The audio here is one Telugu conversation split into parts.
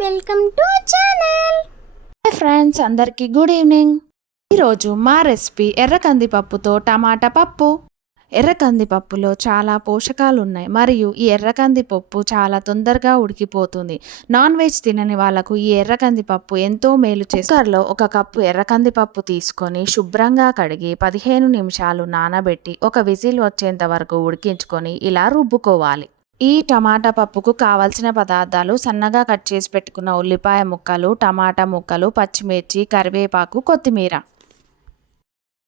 Welcome to channel. Hi friends, అందరికీ గుడ్ ఈవినింగ్. ఈరోజు మా రెసిపీ ఎర్ర కందిపప్పుతో టమాటా పప్పు. ఎర్ర కందిపప్పులో చాలా పోషకాలు ఉన్నాయి మరియు ఈ ఎర్ర కందిపప్పు చాలా తొందరగా ఉడికిపోతుంది. నాన్ వెజ్ తినని వాళ్ళకు ఈ ఎర్ర కందిపప్పు ఎంతో మేలు చేస్తుంది. కుక్కర్లో 1 కప్పు ఎర్ర కందిపప్పు తీసుకొని శుభ్రంగా కడిగి 15 నిమిషాలు నానబెట్టి 1 విజిల్ వచ్చేంత వరకు ఉడికించుకొని ఇలా రుబ్బుకోవాలి. ఈ టమాటా పప్పుకు కావలసిన పదార్థాలు: సన్నగా కట్ చేసి పెట్టుకున్న ఉల్లిపాయ ముక్కలు, టమాటా ముక్కలు, పచ్చిమిర్చి, కరివేపాకు, కొత్తిమీర.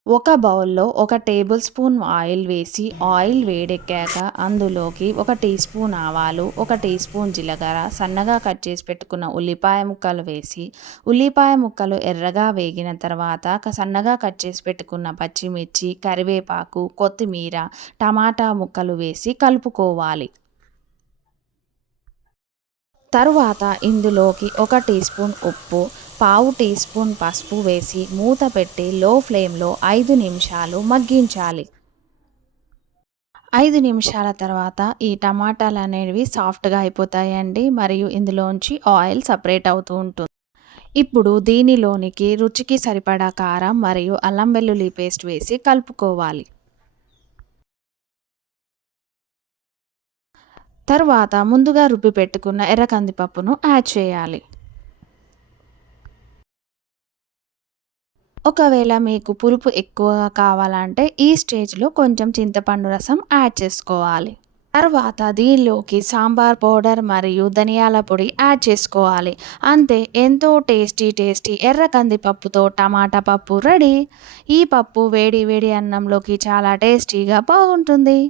ఒక బౌల్లో 1 టేబుల్ స్పూన్ ఆయిల్ వేసి ఆయిల్ వేడెక్కాక అందులోకి 1 టీ స్పూన్ ఆవాలు, 1 టీ స్పూన్ జీలకర్ర, సన్నగా కట్ చేసి పెట్టుకున్న ఉల్లిపాయ ముక్కలు వేసి ఉల్లిపాయ ముక్కలు ఎర్రగా వేగిన తర్వాత సన్నగా కట్ చేసి పెట్టుకున్న పచ్చిమిర్చి, కరివేపాకు, కొత్తిమీర, టమాటా ముక్కలు వేసి కలుపుకోవాలి. తరువాత ఇందులోకి 1 టీ స్పూన్ ఉప్పు, పావు టీ స్పూన్ పసుపు వేసి మూత పెట్టి లో ఫ్లేమ్లో 5 నిమిషాలు మగ్గించాలి. 5 నిమిషాల తర్వాత ఈ టమాటాలు అనేవి సాఫ్ట్గా అయిపోతాయండి మరియు ఇందులోంచి ఆయిల్ సపరేట్ అవుతూ ఉంటుంది. ఇప్పుడు దీనిలోనికి రుచికి సరిపడా కారం మరియు అల్లం వెల్లుల్లి పేస్ట్ వేసి కలుపుకోవాలి. తరువాత ముందుగా రుబ్బి పెట్టుకున్న ఎర్ర కందిపప్పును యాడ్ చేయాలి. ఒకవేళ మీకు పులుపు ఎక్కువగా కావాలంటే ఈ స్టేజ్లో కొంచెం చింతపండు రసం యాడ్ చేసుకోవాలి. తర్వాత దీనిలోకి సాంబార్ పౌడర్ మరియు ధనియాల పొడి యాడ్ చేసుకోవాలి. అంతే, ఎంతో టేస్టీ ఎర్ర కందిపప్పుతో టమాటా పప్పు రెడీ. ఈ పప్పు వేడి వేడి అన్నంలోకి చాలా టేస్టీగా బాగుంటుంది.